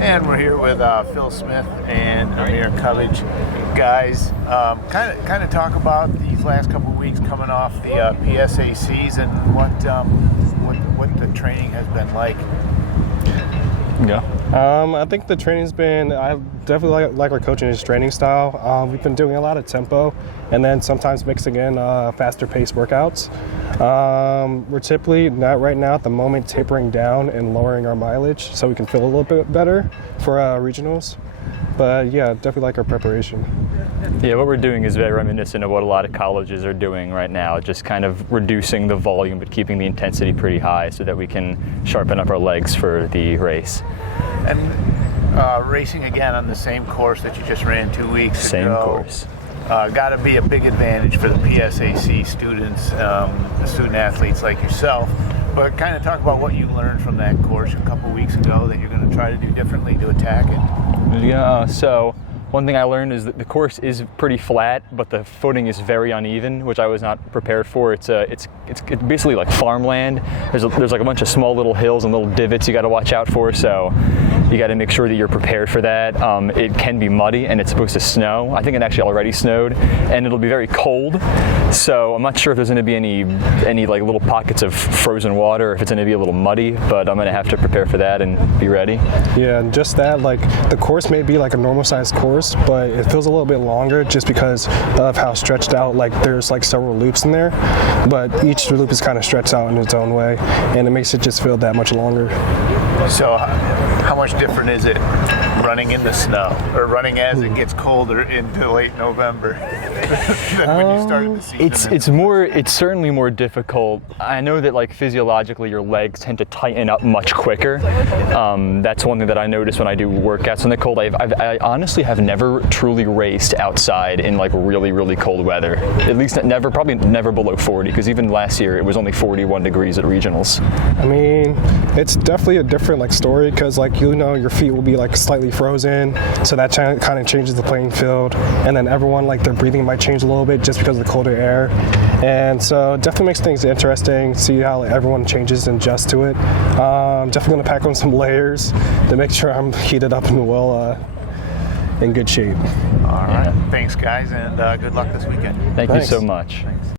And we're here with Phil Smith and Amir Cubbage. Guys, kind of talk about these last couple of weeks coming off the PSACs and what the training has been like. Yeah. I think the training's been, I definitely like our coaching his training style. We've been doing a lot of tempo and then sometimes mixing in faster paced workouts. We're typically not right now at the moment tapering down and lowering our mileage so we can feel a little bit better for regionals. But yeah, definitely like our preparation. Yeah, what we're doing is very reminiscent of what a lot of colleges are doing right now, just kind of reducing the volume but keeping the intensity pretty high so that we can sharpen up our legs for the race. And racing again on the same course that you just ran 2 weeks ago. Same course. Got to be a big advantage for the PSAC students, student athletes like yourself. But kind of talk about what you learned from that course a couple weeks ago that you're going to try to do differently to attack it. Yeah, so one thing I learned is that the course is pretty flat, but the footing is very uneven, which I was not prepared for. It's basically like farmland. There's like a bunch of small little hills and little divots you got to watch out for. So you got to make sure that you're prepared for that. It can be muddy, and it's supposed to snow. I think it actually already snowed, and it'll be very cold. So I'm not sure if there's going to be any like little pockets of frozen water, or if it's going to be a little muddy. But I'm going to have to prepare for that and be ready. Yeah, and just that, like the course may be like a normal sized course, but it feels a little bit longer just because of how stretched out. Like there's like several loops in there, but each loop is kind of stretched out in its own way, and it makes it just feel that much longer. So how much different is it running in the snow or running as it gets colder into late November than when you started the season? It's certainly more difficult. I know that like physiologically your legs tend to tighten up much quicker. That's one thing that I notice when I do workouts in the cold. I honestly have never truly raced outside in like really, really cold weather. At least probably never below 40, because even last year it was only 41 degrees at regionals. I mean, it's definitely a different like story because like your feet will be like slightly frozen, so that kind of changes the playing field, and then everyone like their breathing might change a little bit just because of the colder air, and so it definitely makes things interesting. See how like, everyone changes and adjusts to it. Definitely gonna pack on some layers to make sure I'm heated up and well in good shape. All right, thanks guys, and good luck this weekend. Thanks. You so much. Thanks.